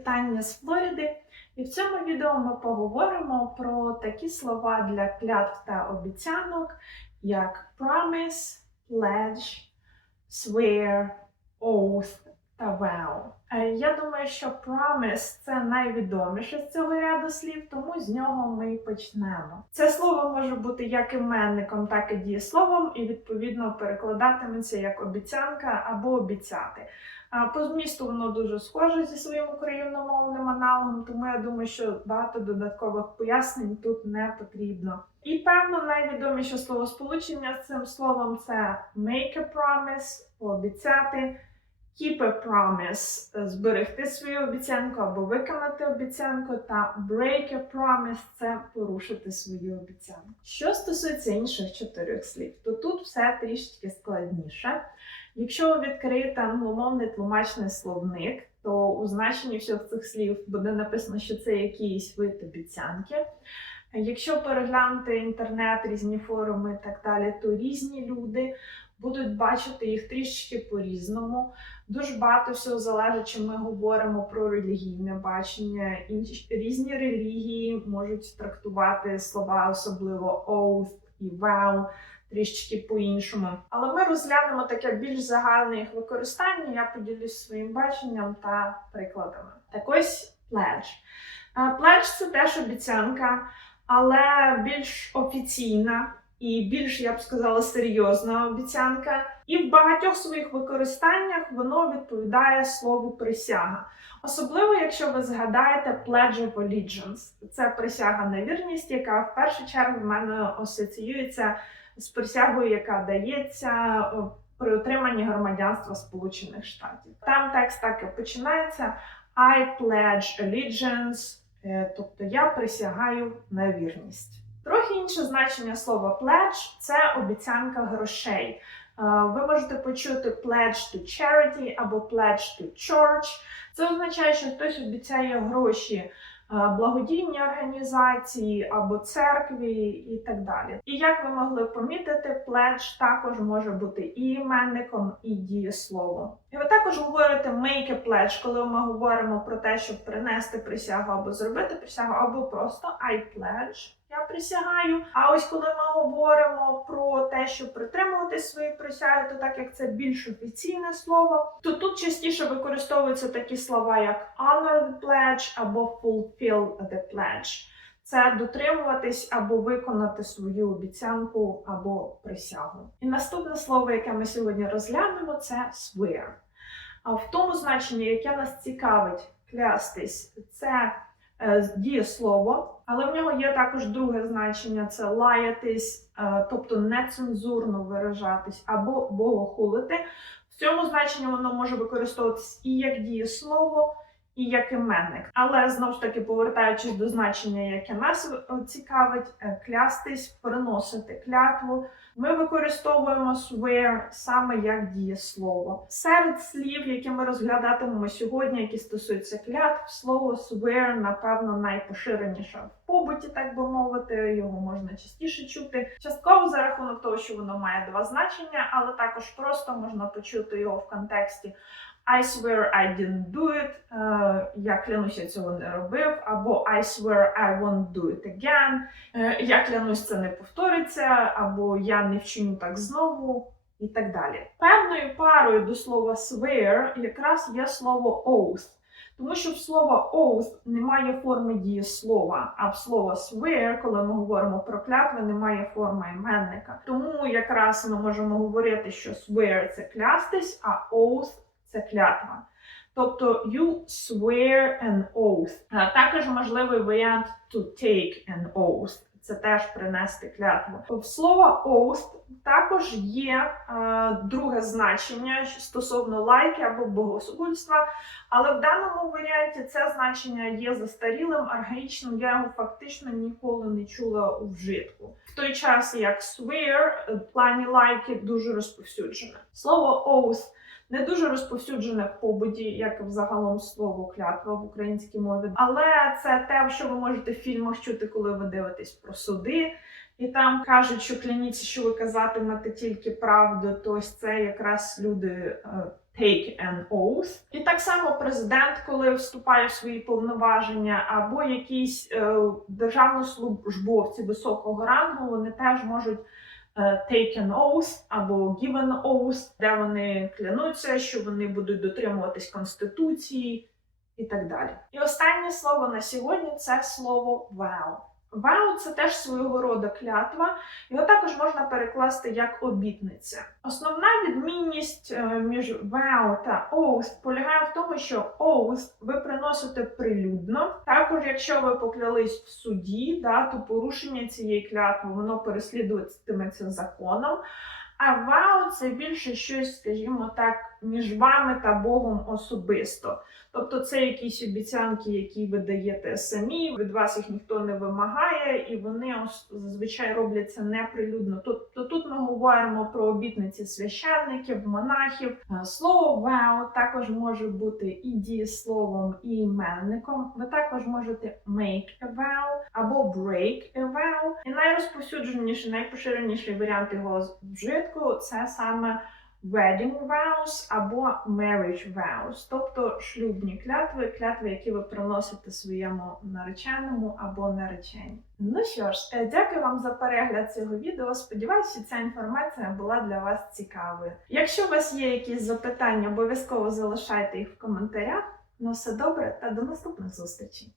вітання з Флориди. І в цьому відео ми поговоримо про такі слова для клятв та обіцянок, як promise, pledge, swear, oath та vow. Е, Я думаю, що promise це найвідоміше з цього ряду слів, тому з нього ми почнемо. Це слово може бути як іменником, так і дієсловом, і відповідно перекладатиметься як обіцянка або обіцяти. По змісту воно дуже схоже зі своїм україномовним аналогом, тому я думаю, що багато додаткових пояснень тут не потрібно. І певно найвідоміше словосполучення з цим словом це make a promise, пообіцяти, keep a promise, зберегти свою обіцянку або виконати обіцянку, та break a promise це порушити свою обіцянку. Що стосується інших чотирьох слів, то тут все трішечки складніше. Якщо ви відкриєте англомовний тлумачний словник, то у значенні всіх цих слів буде написано, що це якийсь вид обіцянки. Якщо переглянути інтернет, різні форуми і так далі, то різні люди будуть бачити їх трішечки по-різному. Дуже багато всього залежить, чи ми говоримо про релігійне бачення. Різні релігії можуть трактувати слова, особливо oath і vow, трішечки по-іншому. Але ми розглянемо таке більш загальне їх використання. Я поділюсь своїм баченням та прикладами. Так ось пледж. Пледж – це теж обіцянка, але більш офіційна і більш, я б сказала, серйозна обіцянка. І в багатьох своїх використаннях воно відповідає слову присяга. Особливо, якщо ви згадаєте Pledge of Allegiance. Це присяга на вірність, яка в першу чергу в мене асоціюється з присягою, яка дається при отриманні громадянства Сполучених Штатів. Там текст так і починається: I pledge allegiance, е, тобто я присягаю на вірність. Трохи інше значення слова pledge – це обіцянка грошей. Е, Ви можете почути pledge to charity або pledge to church. Це означає, що хтось обіцяє гроші е, благодійній організації або церкві і так далі. І як ви могли помітити, pledge також може бути і іменником, і дієсловом. І ви також говорите make a pledge, коли ми говоримо про те, щоб принести присягу або зробити присягу, або просто I pledge. Я присягаю. А ось коли ми говоримо про те, щоб притримувати свої присяги, то так як це більш офіційне слово, то тут частіше використовуються такі слова, як honor the pledge або fulfill the pledge. Це дотримуватись або виконати свою обіцянку або присягу. І наступне слово, яке ми сьогодні розглянемо, це swear. А в тому значенні, яке нас цікавить, клястись, це дієслово, але в нього є також друге значення: це лаятись, е, тобто нецензурно виражатись або богохулити. В цьому значенні воно може використовуватись і як дієслово, і як іменник. Але знову ж таки, повертаючись до значення, яке нас е, цікавить, е, клястись, переносити клятву. Ми використовуємо swear саме як дієслово. Серед слів, які ми розглядатимемо сьогодні, які стосуються клятв, слово swear, напевно, найпоширеніше в побуті, так би мовити, його можна частіше чути. Частково за рахунок того, що воно має два значення, але також просто можна почути його в контексті. I swear I didn't do it, е, я клянусь, я цього не робив, або I swear I won't do it again, е, я клянусь, це не повториться, або я не вчиню так знову, і так далі. Певною парою до слова swear якраз є слово oath. Тому що в слова oath немає форми дієслова, а в слова swear, коли ми говоримо про клятви, немає форми іменника. Тому якраз ми можемо говорити, що swear – це клястись, а oath – це клятва. Тобто you swear an oath. А Також можливий варіант to take an oath. Це теж принести клятву. В слова oath також є е, друге значення стосовно лайки або богослужства, але в даному варіанті це значення є застарілим, архаїчним. Я його фактично ніколи не чула у вжитку. В той час як swear в плані лайки дуже розповсюджене. Слово oath не дуже розповсюджене в побуті, як взагалом слово клятва в українській мові. Але це те, що ви можете в фільмах чути, коли ви дивитесь про суди. І там кажуть, що кляніться, що ви казатимете тільки правду, то ось це якраз люди е, take an oath. І так само президент, коли вступає в свої повноваження, або якісь е, державнослужбовці високого рангу, вони теж можуть е, take oath або given oath, де вони клянуться, що вони будуть дотримуватись конституції і так далі. І останнє слово на сьогодні це слово vow. Vow – це теж свого роду клятва, його також можна перекласти як обітниця. Основна відмінність е, між vow та oath полягає в тому, що oath ви приносите прилюдно. Також, якщо ви поклялись в суді, да, то порушення цієї клятви воно переслідуватиметься законом. А vow – це більше щось, скажімо так, між вами та Богом особисто. Тобто це якісь обіцянки, які ви даєте самі, від вас їх ніхто не вимагає, і вони зазвичай робляться неприлюдно. Тобто тут ми говоримо про обітниці священників, монахів. Е, Слово vow також може бути і дієсловом, і іменником. Ви також можете make a vow або break a vow. І найрозповсюдженіший, найпоширеніший варіант його вжитку це саме wedding vows або marriage vows, тобто шлюбні клятви, клятви, які ви приносите своєму нареченому або нареченій. Ну що ж, е, дякую вам за перегляд цього відео. Сподіваюся, ця інформація була для вас цікавою. Якщо у вас є якісь запитання, обов'язково залишайте їх в коментарях. Ну все добре та до наступних зустрічей!